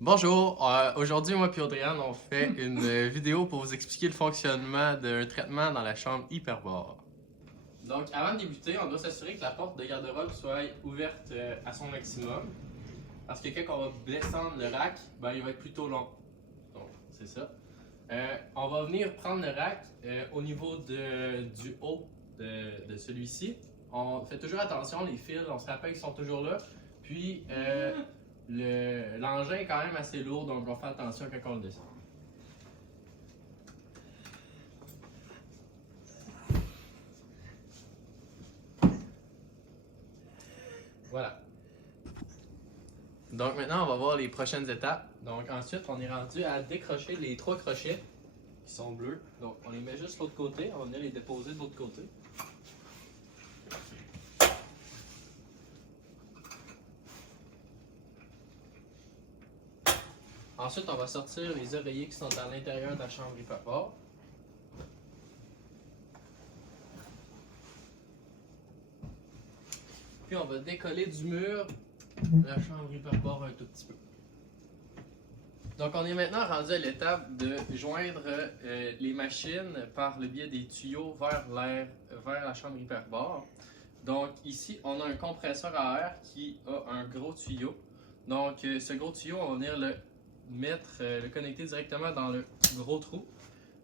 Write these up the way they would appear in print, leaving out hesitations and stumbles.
Bonjour, aujourd'hui moi et Audriane on fait une vidéo pour vous expliquer le fonctionnement d'un traitement dans la chambre hyperbore. Donc avant de débuter, on doit s'assurer que la porte de garde-robe soit ouverte à son maximum parce que quand on va descendre le rack, ben, il va être plutôt long. Donc c'est ça. On va venir prendre le rack au niveau du haut de celui-ci. On fait toujours attention, les fils, on se rappelle qu'ils sont toujours là. Puis l'engin est quand même assez lourd, donc on fait attention quand on le descend. Voilà. Donc maintenant, on va voir les prochaines étapes. Donc ensuite, on est rendu à décrocher les 3 crochets qui sont bleus. Donc on les met juste de l'autre côté. On va venir les déposer de l'autre côté. Ensuite, on va sortir les oreillers qui sont à l'intérieur de la chambre hyperbore. Puis on va décoller du mur la chambre hyperbore un tout petit peu. Donc on est maintenant rendu à l'étape de joindre les machines par le biais des tuyaux vers la chambre hyperbore. Donc ici, on a un compresseur à air qui a un gros tuyau. Donc ce gros tuyau, on va venir le connecter directement dans le gros trou.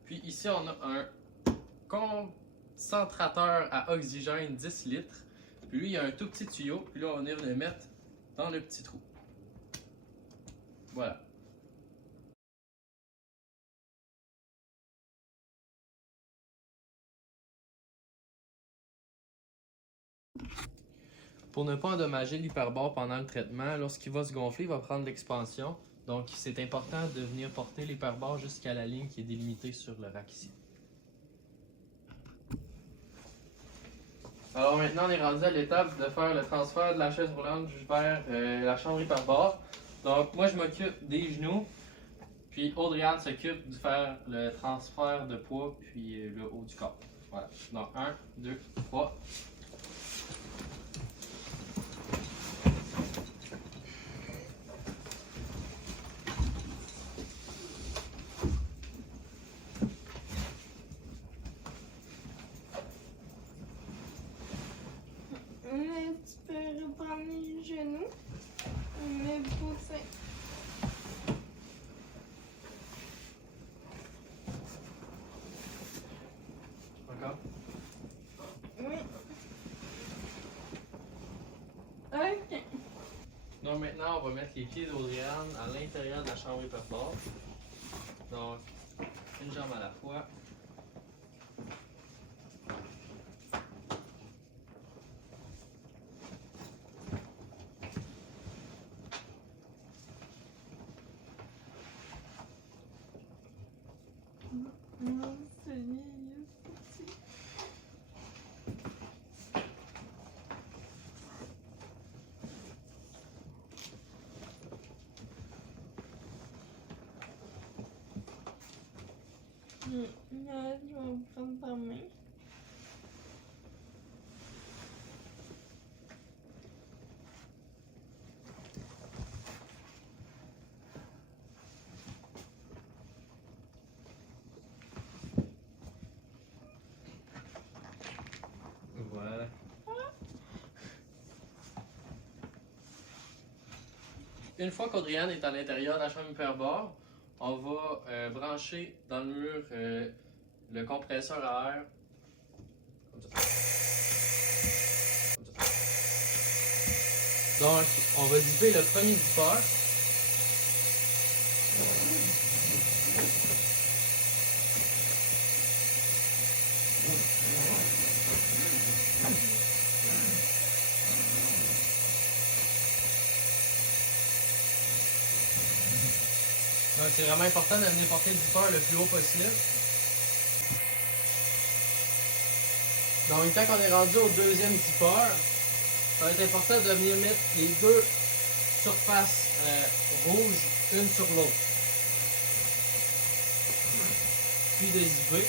Puis ici, on a un concentrateur à oxygène 10 litres. Puis lui, il y a un tout petit tuyau. Puis là, on va venir le mettre dans le petit trou. Voilà. Pour ne pas endommager l'hyperbore pendant le traitement, lorsqu'il va se gonfler, il va prendre l'expansion. Donc, c'est important de venir porter l'hyperbore jusqu'à la ligne qui est délimitée sur le rack ici. Alors maintenant, on est rendu à l'étape de faire le transfert de la chaise roulante vers la chambre hyperbore. Donc, moi, je m'occupe des genoux, puis Audriane s'occupe de faire le transfert de poids, puis le haut du corps. Voilà. Donc, 1, 2, 3. Mais tu peux reprendre les genoux, mais pousser. Encore? Oui. Ok. Donc maintenant, on va mettre les pieds d'Audriane à l'intérieur de la chambre hyperbore. Donc, une jambe à la fois. Non, celui est petit. Là, je vais prendre ta main. Voilà. Une fois qu'Audriane est à l'intérieur de la chambre hyperbore, on va brancher dans le mur le compresseur à air. Comme ça. Comme ça. Donc, on va zipper le premier zipper. Donc, c'est vraiment important de venir porter le zipper le plus haut possible. Donc, quand on est rendu au deuxième zipper, ça va être important de venir mettre les deux surfaces rouges une sur l'autre. Puis de zipper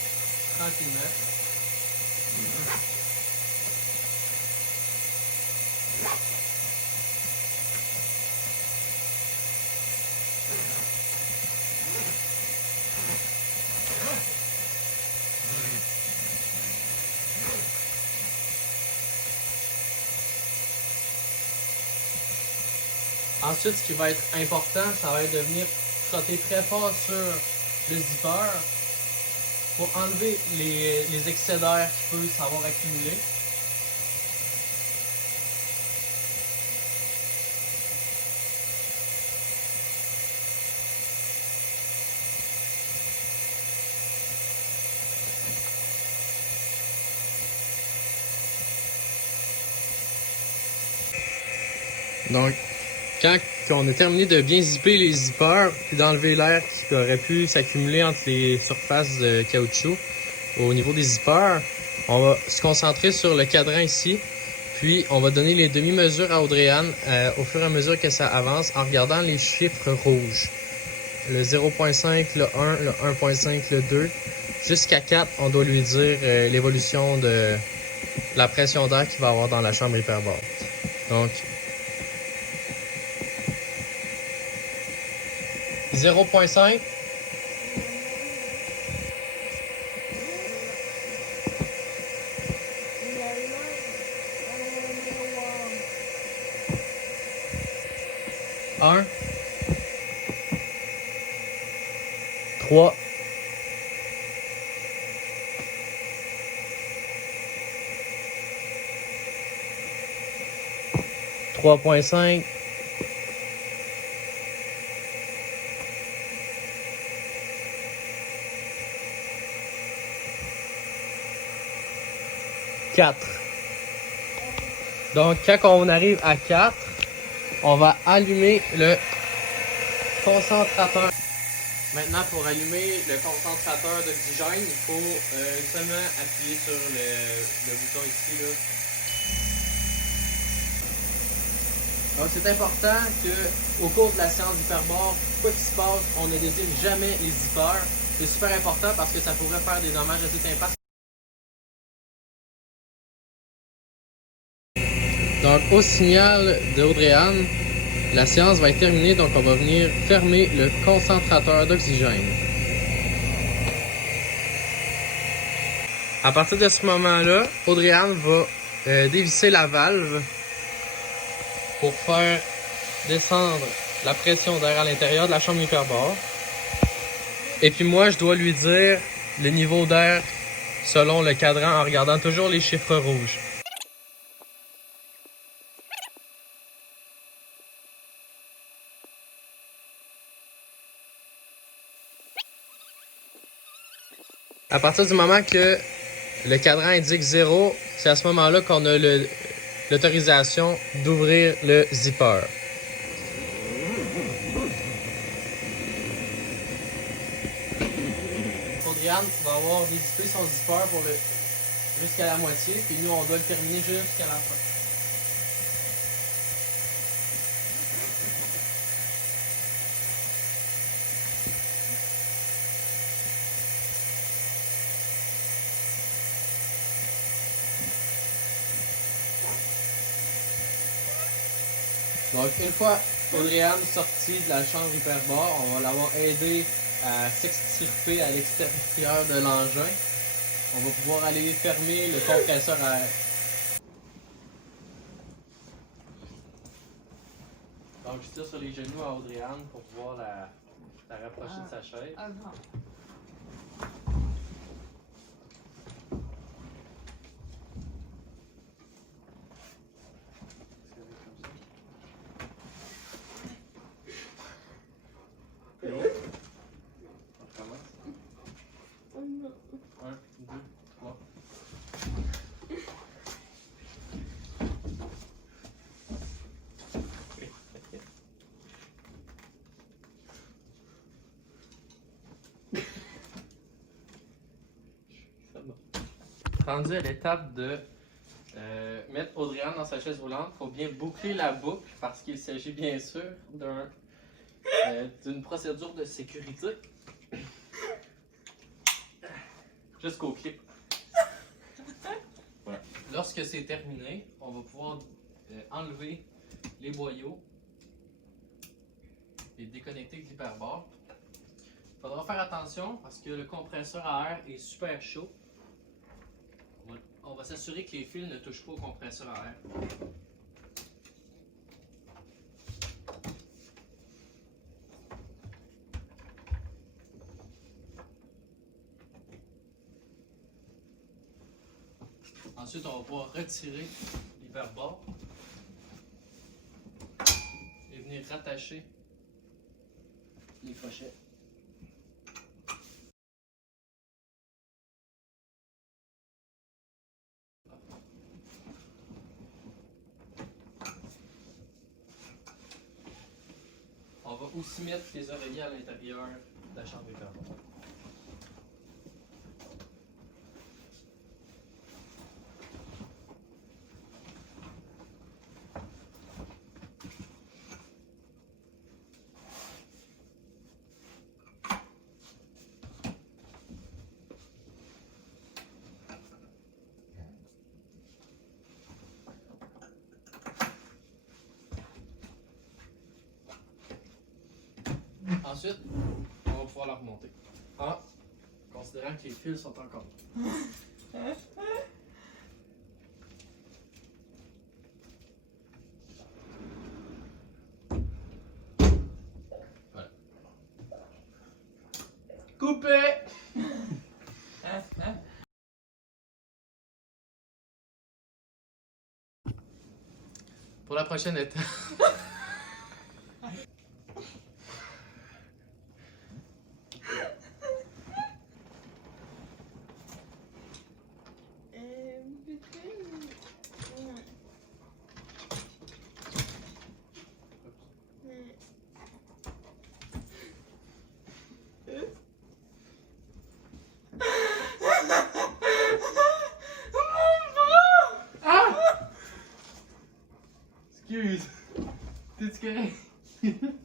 tranquillement. Ensuite, ce qui va être important, ça va être de venir frotter très fort sur le zipper pour enlever les excès d'air qui peuvent s'avoir accumulé. Donc, quand on a terminé de bien zipper les zippers, puis d'enlever l'air qui aurait pu s'accumuler entre les surfaces de caoutchouc au niveau des zippers, on va se concentrer sur le cadran ici, puis on va donner les demi-mesures à Audrey-Anne au fur et à mesure que ça avance en regardant les chiffres rouges. Le 0.5, le 1, le 1.5, le 2, jusqu'à 4, on doit lui dire l'évolution de la pression d'air qu'il va avoir dans la chambre hyperbare. Donc, 0.5. Un. 3. 3.5. 4. Donc, quand on arrive à 4, on va allumer le concentrateur. Maintenant, pour allumer le concentrateur d'oxygène, il faut seulement appuyer sur le bouton ici, là. Donc, c'est important qu'au cours de la séance d'hyperbare, quoi qu'il se passe, on ne désigne jamais les zippers. C'est super important parce que ça pourrait faire des dommages à tout impact. Donc, au signal d'Audrey-Anne, la séance va être terminée, donc on va venir fermer le concentrateur d'oxygène. À partir de ce moment-là, Audrey-Anne va dévisser la valve pour faire descendre la pression d'air à l'intérieur de la chambre hyperbare. Et puis moi, je dois lui dire le niveau d'air selon le cadran en regardant toujours les chiffres rouges. À partir du moment que le cadran indique 0, c'est à ce moment-là qu'on a l'autorisation d'ouvrir le zipper. Audrey-Anne va avoir dézippé son zipper jusqu'à la moitié, puis nous on doit le terminer jusqu'à la fin. Donc, une fois Audrey-Anne sortie de la chambre hyperbare, on va l'avoir aidé à s'extirper à l'extérieur de l'engin. On va pouvoir aller fermer le compresseur à air. Donc, je tire sur les genoux à Audrey-Anne pour pouvoir la rapprocher de sa chaise. On recommence. 1, 2, 3. Rendu à l'étape de mettre Audrey-Anne dans sa chaise roulante, il faut bien boucler la boucle parce qu'il s'agit bien sûr d'une procédure de sécurité. Jusqu'au clip. Voilà. Lorsque c'est terminé, on va pouvoir enlever les boyaux et déconnecter de l'hyperbare. Il faudra faire attention parce que le compresseur à air est super chaud. On va s'assurer que les fils ne touchent pas au compresseur à air. Ensuite, on va pouvoir retirer l'hyperbore et venir rattacher les crochets. On va aussi mettre les oreillers à l'intérieur de la chambre hyperbore. Ensuite, on va pouvoir la remonter. En considérant que les fils sont encore là. Voilà. Coupé! Pour la prochaine étape. Excuse. T'es-tu correct?